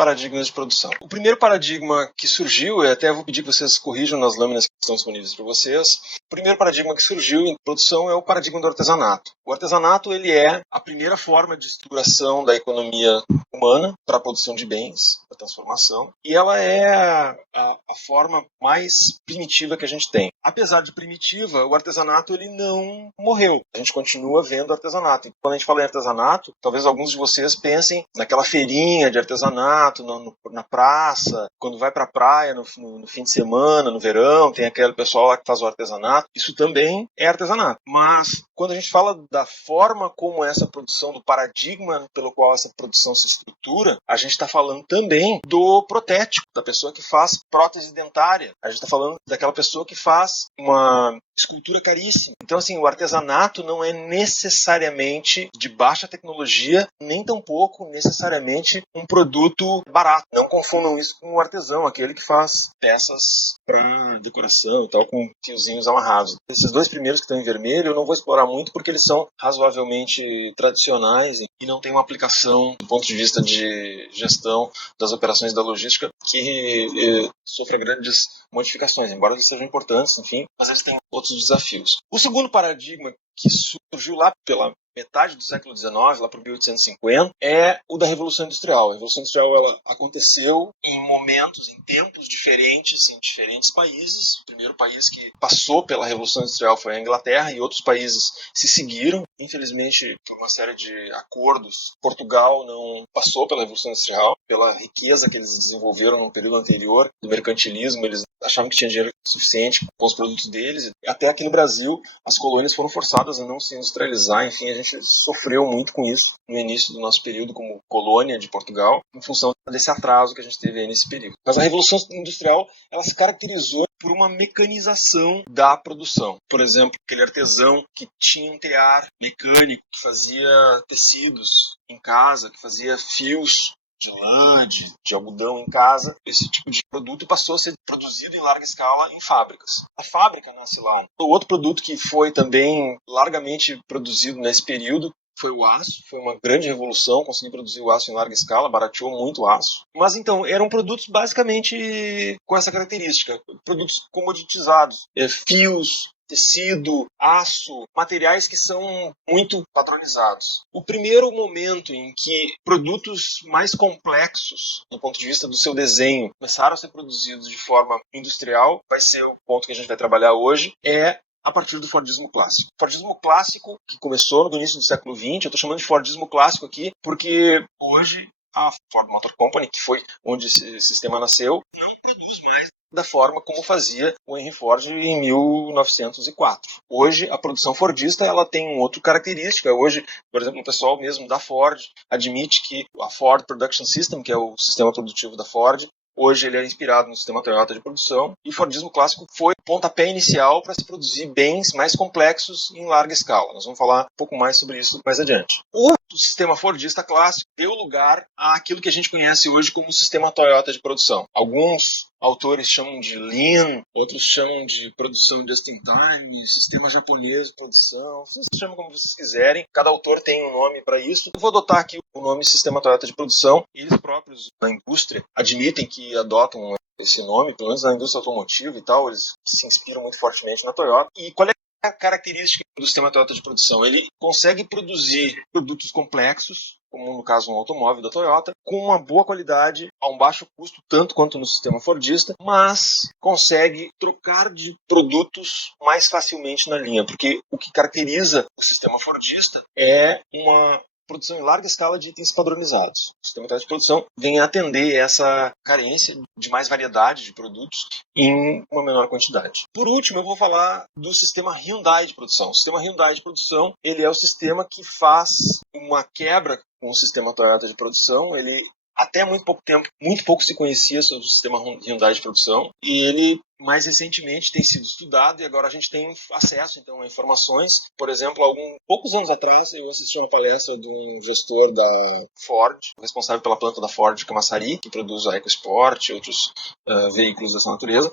paradigmas de produção. O primeiro paradigma que surgiu, e até vou pedir que vocês corrijam nas lâminas que estão disponíveis para vocês, o primeiro paradigma que surgiu em produção é o paradigma do artesanato. O artesanato ele é a primeira forma de estruturação da economia humana para a produção de bens, para a transformação, e ela é a forma mais primitiva que a gente tem. Apesar de primitiva, o artesanato ele não morreu. A gente continua vendo artesanato. E quando a gente fala em artesanato, talvez alguns de vocês pensem naquela feirinha de artesanato na praça, quando vai para a praia no fim de semana, no verão, tem aquele pessoal lá que faz o artesanato. Isso também é artesanato. Mas quando a gente fala da forma como essa produção, do paradigma pelo qual essa produção se estrutura, a gente está falando também do protético, da pessoa que faz prótese dentária. A gente está falando daquela pessoa que faz uma escultura caríssima. Então, assim, o artesanato não é necessariamente de baixa tecnologia, nem tampouco necessariamente um produto barato. Não confundam isso com o artesão, aquele que faz peças para decoração e tal, com fiozinhos amarrados. Esses dois primeiros que estão em vermelho, eu não vou explorar muito porque eles são razoavelmente tradicionais e não têm uma aplicação do ponto de vista de gestão das operações da logística que sofra grandes modificações, embora eles sejam importantes, enfim, mas eles têm outros desafios. O segundo paradigma que surgiu lá pela metade do século XIX, lá para 1850, é o da Revolução Industrial. A Revolução Industrial ela aconteceu em momentos, em tempos diferentes, em diferentes países. O primeiro país que passou pela Revolução Industrial foi a Inglaterra e outros países se seguiram. Infelizmente, por uma série de acordos, Portugal não passou pela Revolução Industrial, pela riqueza que eles desenvolveram no período anterior do mercantilismo. Eles achavam que tinha dinheiro suficiente com os produtos deles. Até aqui no Brasil, as colônias foram forçadas a não se industrializar. Enfim, a gente sofreu muito com isso no início do nosso período como colônia de Portugal, em função desse atraso que a gente teve aí nesse período. Mas a Revolução Industrial, ela se caracterizou por uma mecanização da produção. Por exemplo, aquele artesão que tinha um tear mecânico, que fazia tecidos em casa, que fazia fios de lã, de algodão em casa, esse tipo de produto passou a ser produzido em larga escala em fábricas. A fábrica nasce lá. O outro produto que foi também largamente produzido nesse período foi o aço. Foi uma grande revolução, conseguir produzir o aço em larga escala, barateou muito o aço. Mas então, eram produtos basicamente com essa característica, produtos comoditizados, fios, tecido, aço, materiais que são muito padronizados. O primeiro momento em que produtos mais complexos, do ponto de vista do seu desenho, começaram a ser produzidos de forma industrial, vai ser o ponto que a gente vai trabalhar hoje, é a partir do Fordismo clássico. O Fordismo clássico, que começou no início do século XX, eu estou chamando de Fordismo clássico aqui, porque hoje a Ford Motor Company, que foi onde esse sistema nasceu, não produz mais da forma como fazia o Henry Ford em 1904. Hoje, a produção fordista ela tem uma outra característica. Hoje, por exemplo, o pessoal mesmo da Ford admite que a Ford Production System, que é o sistema produtivo da Ford, hoje ele é inspirado no sistema Toyota de produção, e o Fordismo clássico foi o pontapé inicial para se produzir bens mais complexos em larga escala. Nós vamos falar um pouco mais sobre isso mais adiante. O sistema Fordista clássico deu lugar àquilo que a gente conhece hoje como o sistema Toyota de produção. Alguns autores chamam de Lean, outros chamam de produção just-in-time, sistema japonês de produção, vocês chamam como vocês quiserem, cada autor tem um nome para isso. Eu vou adotar aqui o nome sistema Toyota de produção, e eles próprios na indústria admitem que adotam esse nome, pelo menos na indústria automotiva e tal, eles se inspiram muito fortemente na Toyota. E qual é a característica do sistema Toyota de produção? Ele consegue produzir produtos complexos, como no caso um automóvel da Toyota, com uma boa qualidade, a um baixo custo, tanto quanto no sistema Fordista, mas consegue trocar de produtos mais facilmente na linha, porque o que caracteriza o sistema Fordista é uma produção em larga escala de itens padronizados. O sistema de produção vem atender essa carência de mais variedade de produtos em uma menor quantidade. Por último, eu vou falar do sistema Hyundai de produção. O sistema Hyundai de produção, ele é o sistema que faz uma quebra com o sistema Toyota de produção. Ele até muito pouco tempo, muito pouco se conhecia sobre o sistema Hyundai de produção, e ele mais recentemente tem sido estudado, e agora a gente tem acesso então a informações. Por exemplo, poucos anos atrás eu assisti uma palestra de um gestor da Ford, responsável pela planta da Ford de Camaçari, que produz a EcoSport e outros veículos dessa natureza,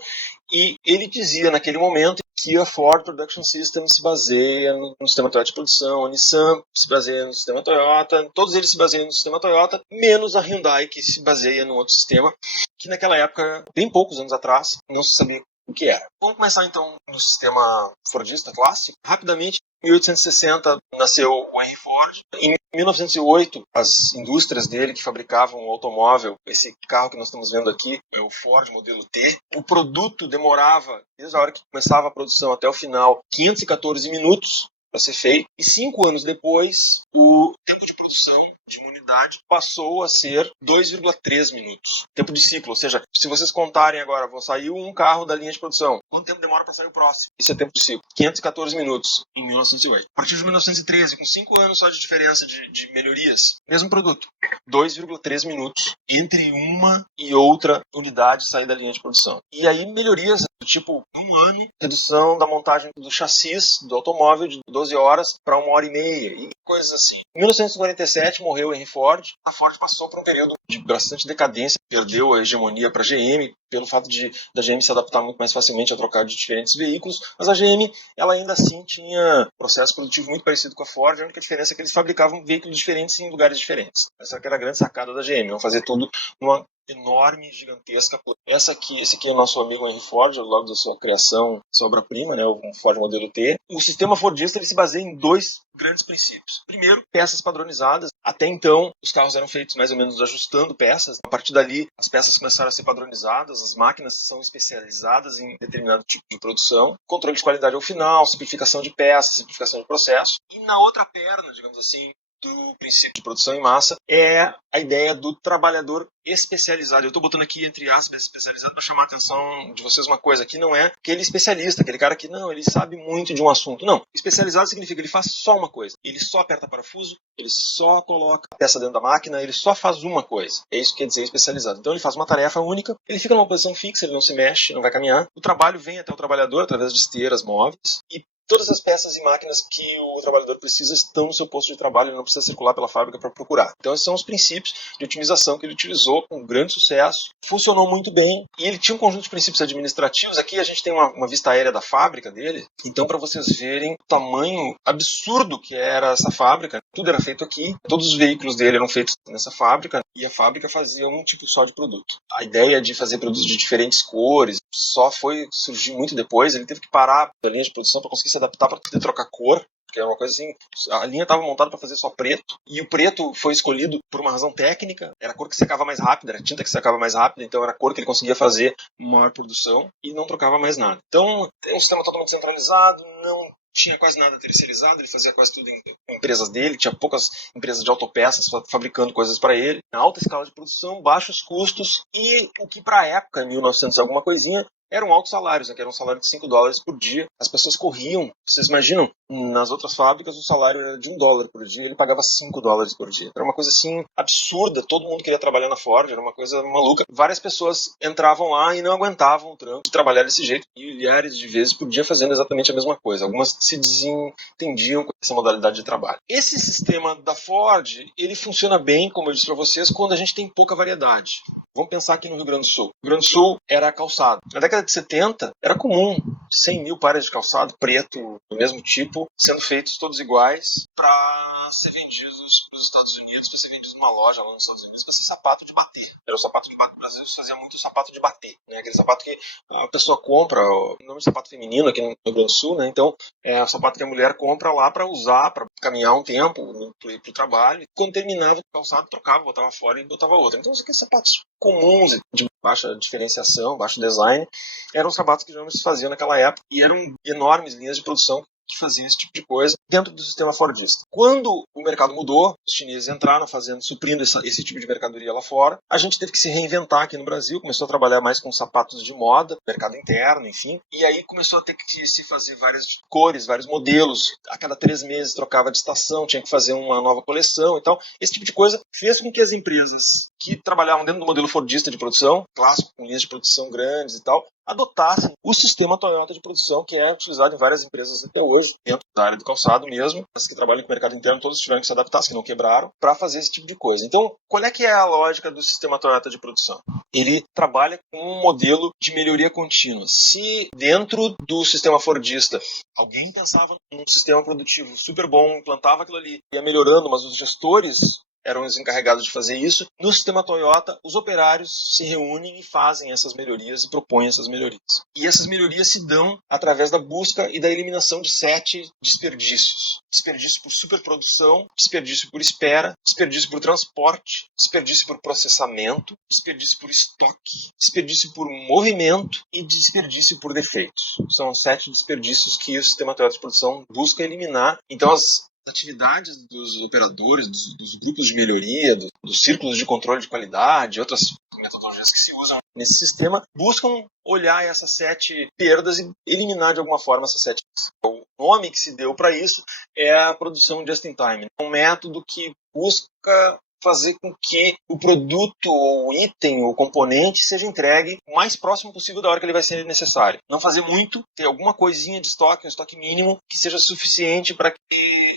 e ele dizia naquele momento que a Ford Production System se baseia no sistema Toyota de produção, a Nissan se baseia no sistema Toyota, todos eles se baseiam no sistema Toyota, menos a Hyundai, que se baseia num outro sistema, que naquela época, bem poucos anos atrás, não se sabia o que era. Vamos começar então no sistema Fordista clássico. Rapidamente, em 1860 nasceu o Henry Ford. Em 1908, as indústrias dele que fabricavam o automóvel, esse carro que nós estamos vendo aqui, é o Ford modelo T, o produto demorava, desde a hora que começava a produção até o final, 514 minutos para ser feito. E 5 anos depois, o tempo de produção de uma unidade passou a ser 2,3 minutos. Tempo de ciclo, ou seja, se vocês contarem agora, vou sair um carro da linha de produção, quanto tempo demora para sair o próximo? Isso é tempo de ciclo. 514 minutos em 1908. A partir de 1913, com 5 anos só de diferença de melhorias, mesmo produto, 2,3 minutos entre uma e outra unidade sair da linha de produção. E aí melhorias do tipo, um ano, redução da montagem do chassis do automóvel de 12 horas para 1h30 e coisas assim. Em 1947 morreu Henry Ford. A Ford passou por um período de bastante decadência, perdeu a hegemonia para a GM pelo fato da GM se adaptar muito mais facilmente a trocar de diferentes veículos, mas a GM ela ainda assim tinha processo produtivo muito parecido com a Ford, a única diferença é que eles fabricavam veículos diferentes em lugares diferentes. Essa era a grande sacada da GM, não fazer tudo numa enorme, gigantesca. Esse aqui é o nosso amigo Henry Ford, logo da sua criação, sua obra-prima, né, o Ford modelo T. O sistema Fordista ele se baseia em 2 grandes princípios. Primeiro, peças padronizadas. Até então, os carros eram feitos mais ou menos ajustando peças. A partir dali, as peças começaram a ser padronizadas, as máquinas são especializadas em determinado tipo de produção. Controle de qualidade ao final, simplificação de peças, simplificação de processo. E na outra perna, digamos assim, do princípio de produção em massa é a ideia do trabalhador especializado. Eu estou botando aqui entre aspas especializado para chamar a atenção de vocês uma coisa, que não é aquele especialista, aquele cara que não, ele sabe muito de um assunto. Não, especializado significa que ele faz só uma coisa. Ele só aperta parafuso, ele só coloca a peça dentro da máquina, ele só faz uma coisa. É isso que quer dizer especializado. Então ele faz uma tarefa única, ele fica numa posição fixa, ele não se mexe, não vai caminhar. O trabalho vem até o trabalhador através de esteiras móveis e todas as peças e máquinas que o trabalhador precisa estão no seu posto de trabalho, ele não precisa circular pela fábrica para procurar. Então esses são os princípios de otimização que ele utilizou com grande sucesso, funcionou muito bem, e ele tinha um conjunto de princípios administrativos. Aqui a gente tem uma vista aérea da fábrica dele, então para vocês verem o tamanho absurdo que era essa fábrica, tudo era feito aqui, todos os veículos dele eram feitos nessa fábrica, e a fábrica fazia um tipo só de produto. A ideia de fazer produtos de diferentes cores só foi surgir muito depois, ele teve que parar a linha de produção para conseguir se adaptar para poder trocar cor, porque era uma coisa assim, a linha estava montada para fazer só preto, e o preto foi escolhido por uma razão técnica, era a cor que secava mais rápido, era a tinta que secava mais rápido, então era a cor que ele conseguia fazer maior produção e não trocava mais nada. Então, é um sistema totalmente centralizado, não tinha quase nada terceirizado, ele fazia quase tudo em empresas dele, tinha poucas empresas de autopeças fabricando coisas para ele, alta escala de produção, baixos custos, e o que para a época, em 1900 e alguma coisinha, eram altos salários, né, que era um salário de $5 por dia. As pessoas corriam. Vocês imaginam, nas outras fábricas o salário era de $1 por dia, ele pagava $5 por dia. Era uma coisa assim absurda, todo mundo queria trabalhar na Ford, era uma coisa maluca. Várias pessoas entravam lá e não aguentavam o trampo de trabalhar desse jeito, e milhares de vezes por dia fazendo exatamente a mesma coisa. Algumas se desentendiam com essa modalidade de trabalho. Esse sistema da Ford, ele funciona bem, como eu disse para vocês, quando a gente tem pouca variedade. Vamos pensar aqui no Rio Grande do Sul. O Rio Grande do Sul era calçado. Na década de 70, era comum 100 mil pares de calçado preto, do mesmo tipo, sendo feitos todos iguais, para ser vendidos para os Estados Unidos, para ser vendidos numa loja lá nos Estados Unidos, para ser sapato de bater. Era o sapato de bater. O Brasil fazia muito o sapato de bater, né? Aquele sapato que a pessoa compra, o nome de sapato feminino aqui no Rio Grande do Sul, né? Então, é o sapato que a mulher compra lá para usar, para caminhar um tempo para o trabalho. Quando terminava o calçado, trocava, botava fora e botava outra. Então, aqueles sapatos comuns, de baixa diferenciação, baixo design, eram os sapatos que geralmente se faziam naquela época, e eram enormes linhas de produção que faziam esse tipo de coisa dentro do sistema Fordista. Quando o mercado mudou, os chineses entraram suprindo esse tipo de mercadoria lá fora, a gente teve que se reinventar aqui no Brasil, começou a trabalhar mais com sapatos de moda, mercado interno, enfim, e aí começou a ter que se fazer várias cores, vários modelos, a cada 3 meses trocava de estação, tinha que fazer uma nova coleção e tal. Esse tipo de coisa fez com que as empresas que trabalhavam dentro do modelo fordista de produção, clássico, com linhas de produção grandes e tal, adotassem o sistema Toyota de produção, que é utilizado em várias empresas até hoje, dentro da área do calçado mesmo. As que trabalham com o mercado interno, todos tiveram que se adaptar, as que não quebraram, para fazer esse tipo de coisa. Então, qual é que é a lógica do sistema Toyota de produção? Ele trabalha com um modelo de melhoria contínua. Se dentro do sistema fordista alguém pensava num sistema produtivo super bom, implantava aquilo ali, ia melhorando, mas os gestores eram os encarregados de fazer isso. No sistema Toyota, os operários se reúnem e fazem essas melhorias e propõem essas melhorias. E essas melhorias se dão através da busca e da eliminação de 7 desperdícios. Desperdício por superprodução, desperdício por espera, desperdício por transporte, desperdício por processamento, desperdício por estoque, desperdício por movimento e desperdício por defeitos. São 7 desperdícios que o sistema Toyota de produção busca eliminar. Então, as atividades dos operadores, dos grupos de melhoria, dos círculos de controle de qualidade, outras metodologias que se usam nesse sistema, buscam olhar essas 7 perdas e eliminar de alguma forma essas 7 perdas. O nome que se deu para isso é a produção just-in-time. É um método que busca fazer com que o produto, ou item, ou componente seja entregue o mais próximo possível da hora que ele vai ser necessário. Não fazer muito, ter alguma coisinha de estoque, um estoque mínimo, que seja suficiente para que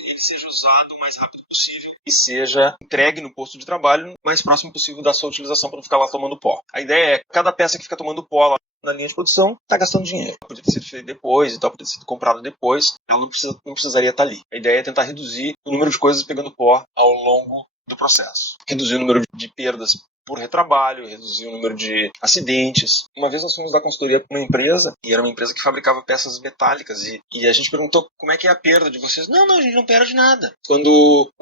ele seja usado o mais rápido possível e seja entregue no posto de trabalho o mais próximo possível da sua utilização para não ficar lá tomando pó. A ideia é, cada peça que fica tomando pó lá na linha de produção está gastando dinheiro. Podia ter sido feito depois e tal, podia ter sido comprado depois, ela não precisaria estar ali. A ideia é tentar reduzir o número de coisas pegando pó ao longo do processo. Reduzir o número de perdas por retrabalho, reduzir o número de acidentes. Uma vez nós fomos dar consultoria para uma empresa, e era uma empresa que fabricava peças metálicas, e a gente perguntou como é que é a perda de vocês. Não, a gente não perde nada. Quando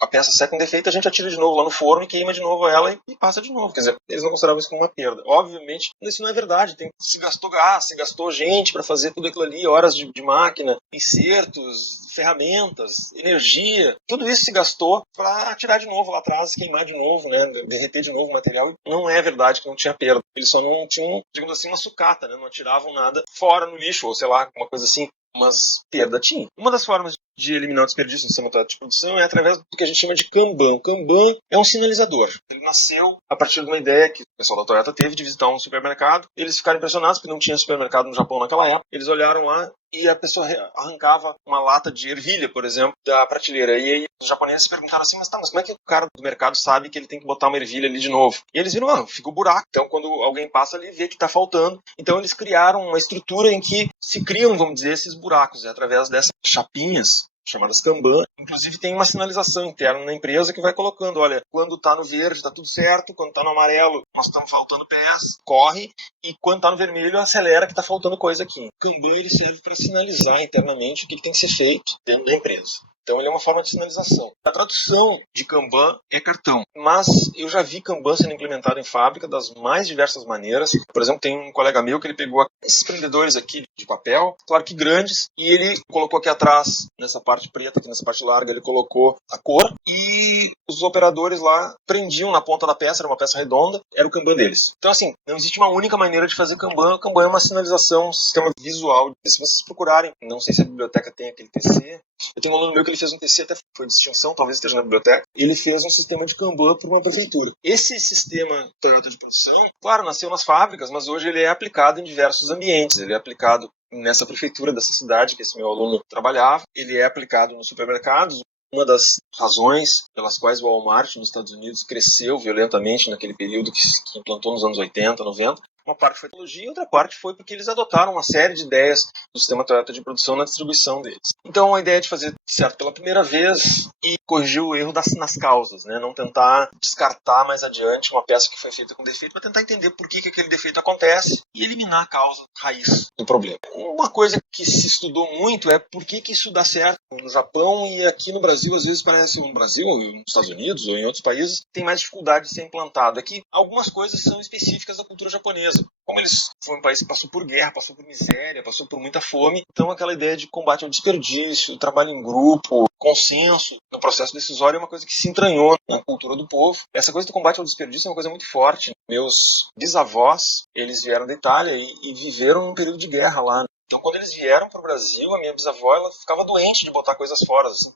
a peça seca um defeito, a gente atira de novo lá no forno e queima de novo ela e passa de novo. Quer dizer, eles não consideravam isso como uma perda. Obviamente, isso não é verdade. Se gastou gás, se gastou gente para fazer tudo aquilo ali, horas de máquina, insertos, ferramentas, energia, tudo isso se gastou para atirar de novo lá atrás, queimar de novo, né, derreter de novo o material. Não é verdade que não tinha perda. Eles só não tinham, digamos assim, uma sucata, né, não atiravam nada fora no lixo, ou sei lá, uma coisa assim, mas perda tinha. Uma das formas de eliminar o desperdício no sistema de produção é através do que a gente chama de Kanban. O Kanban é um sinalizador. Ele nasceu a partir de uma ideia que o pessoal da Toyota teve de visitar um supermercado. Eles ficaram impressionados porque não tinha supermercado no Japão naquela época. Eles olharam lá e a pessoa arrancava uma lata de ervilha, por exemplo, da prateleira. E aí os japoneses se perguntaram assim, mas como é que o cara do mercado sabe que ele tem que botar uma ervilha ali de novo? E eles viram, fica o buraco. Então quando alguém passa ali, vê que está faltando. Então eles criaram uma estrutura em que se criam, vamos dizer, esses buracos. É através dessas chapinhas chamadas Kanban. Inclusive tem uma sinalização interna na empresa que vai colocando, olha, quando está no verde está tudo certo, quando está no amarelo nós estamos faltando pés, corre, e quando está no vermelho acelera que está faltando coisa aqui. O Kanban ele serve para sinalizar internamente o que tem que ser feito dentro da empresa. Então ele é uma forma de sinalização. A tradução de Kanban é cartão, mas eu já vi Kanban sendo implementado em fábrica das mais diversas maneiras. Por exemplo, tem um colega meu que ele pegou esses prendedores aqui de papel, claro que grandes, e ele colocou aqui atrás, nessa parte preta, aqui nessa parte larga, ele colocou a cor, e os operadores lá prendiam na ponta da peça, era uma peça redonda, era o Kanban deles. Então assim, não existe uma única maneira de fazer Kanban. O Kanban é uma sinalização, um sistema visual. Se vocês procurarem, não sei se a biblioteca tem aquele TC, eu tenho um aluno meu que ele fez um TC, até foi de distinção, talvez esteja na biblioteca. Ele fez um sistema de Kanban para uma prefeitura. Esse sistema Toyota de produção, claro, nasceu nas fábricas, mas hoje ele é aplicado em diversos ambientes. Ele é aplicado nessa prefeitura dessa cidade que esse meu aluno trabalhava. Ele é aplicado nos supermercados. Uma das razões pelas quais o Walmart nos Estados Unidos cresceu violentamente naquele período que implantou nos anos 80, 90, uma parte foi tecnologia e outra parte foi porque eles adotaram uma série de ideias do sistema Toyota de produção na distribuição deles. Então a ideia de fazer certo pela primeira vez e corrigir o erro nas causas, né? Não tentar descartar mais adiante uma peça que foi feita com defeito, mas tentar entender por que aquele defeito acontece e eliminar a causa raiz do problema. Uma coisa que se estudou muito é por que isso dá certo no Japão e aqui no Brasil, às vezes parece no Brasil, ou nos Estados Unidos ou em outros países, tem mais dificuldade de ser implantado. Aqui algumas coisas são específicas da cultura japonesa. Como eles foi um país que passou por guerra, passou por miséria, passou por muita fome, então aquela ideia de combate ao desperdício, trabalho em grupo, consenso no processo decisório é uma coisa que se entranhou na cultura do povo. Essa coisa do combate ao desperdício é uma coisa muito forte. Meus bisavós, eles vieram da Itália e viveram num período de guerra lá. Então, quando eles vieram para o Brasil, a minha bisavó ela ficava doente de botar coisas fora. Assim,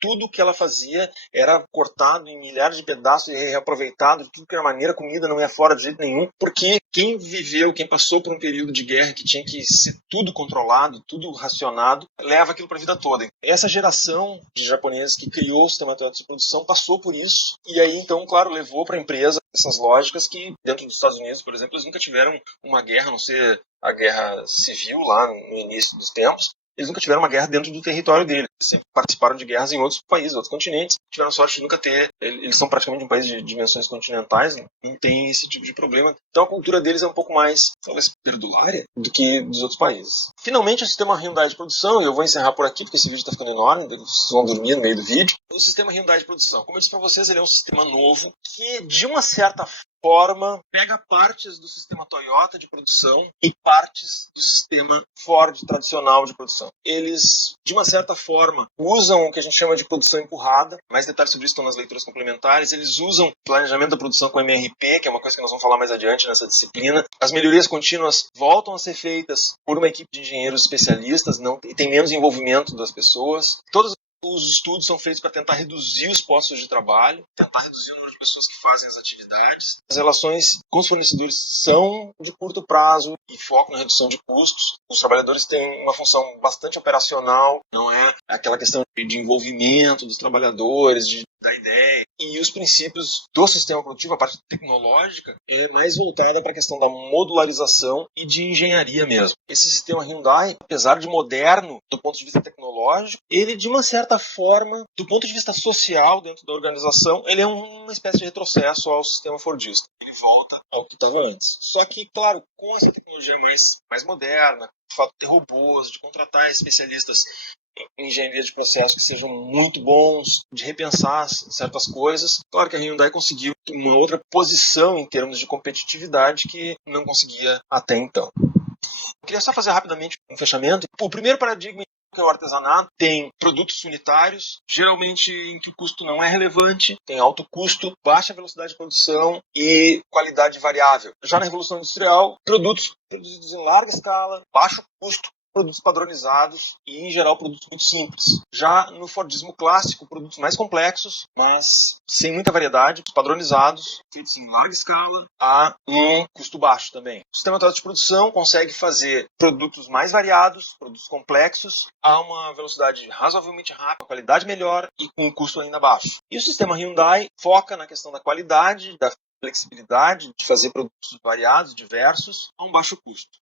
tudo que ela fazia era cortado em milhares de pedaços e reaproveitado de tudo que era maneira. Comida não ia fora de jeito nenhum, porque quem viveu, quem passou por um período de guerra que tinha que ser tudo controlado, tudo racionado, leva aquilo para a vida toda. Essa geração de japoneses que criou o sistema de produção passou por isso, e aí, então, claro, levou para a empresa essas lógicas que, dentro dos Estados Unidos, por exemplo, eles nunca tiveram uma guerra, a não ser a guerra civil lá no início dos tempos. Eles nunca tiveram uma guerra dentro do território deles. Eles sempre participaram de guerras em outros países, outros continentes. Tiveram sorte de nunca ter. Eles são praticamente um país de dimensões continentais, não tem esse tipo de problema. Então a cultura deles é um pouco mais, talvez, perdulária do que dos outros países. Finalmente, o sistema Hyundai de produção, e eu vou encerrar por aqui, porque esse vídeo está ficando enorme, vocês vão dormir no meio do vídeo. O sistema Hyundai de produção, como eu disse para vocês, ele é um sistema novo que, de uma certa forma, pega partes do sistema Toyota de produção e partes do sistema Ford tradicional de produção. Eles, de uma certa forma, usam o que a gente chama de produção empurrada. Mais detalhes sobre isso estão nas leituras complementares. Eles usam planejamento da produção com MRP, que é uma coisa que nós vamos falar mais adiante nessa disciplina. As melhorias contínuas voltam a ser feitas por uma equipe de engenheiros especialistas, e tem menos envolvimento das pessoas. Todos os estudos são feitos para tentar reduzir os postos de trabalho, tentar reduzir o número de pessoas que fazem as atividades. As relações com os fornecedores são de curto prazo e focam na redução de custos. Os trabalhadores têm uma função bastante operacional, não é aquela questão de envolvimento dos trabalhadores, da ideia. E os princípios do sistema produtivo, a parte tecnológica, é mais voltada para a questão da modularização e de engenharia mesmo. Esse sistema Hyundai, apesar de moderno do ponto de vista tecnológico, ele, de uma certa forma, do ponto de vista social dentro da organização, ele é uma espécie de retrocesso ao sistema fordista. Ele volta ao que estava antes. Só que, claro, com essa tecnologia mais moderna, o fato de ter robôs, de contratar especialistas em engenharia de processo que sejam muito bons, de repensar certas coisas. Claro que a Hyundai conseguiu uma outra posição em termos de competitividade que não conseguia até então. Eu queria só fazer rapidamente um fechamento. O primeiro paradigma, que é o artesanato, tem produtos unitários, geralmente em que o custo não é relevante, tem alto custo, baixa velocidade de produção e qualidade variável. Já na Revolução Industrial, produtos produzidos em larga escala, baixo custo, produtos padronizados e, em geral, produtos muito simples. Já no Fordismo clássico, produtos mais complexos, mas sem muita variedade, padronizados, feitos em larga escala, a um custo baixo também. O sistema Toyota de produção consegue fazer produtos mais variados, produtos complexos, a uma velocidade razoavelmente rápida, qualidade melhor e com um custo ainda baixo. E o sistema Hyundai foca na questão da qualidade, da flexibilidade de fazer produtos variados, diversos, a um baixo custo.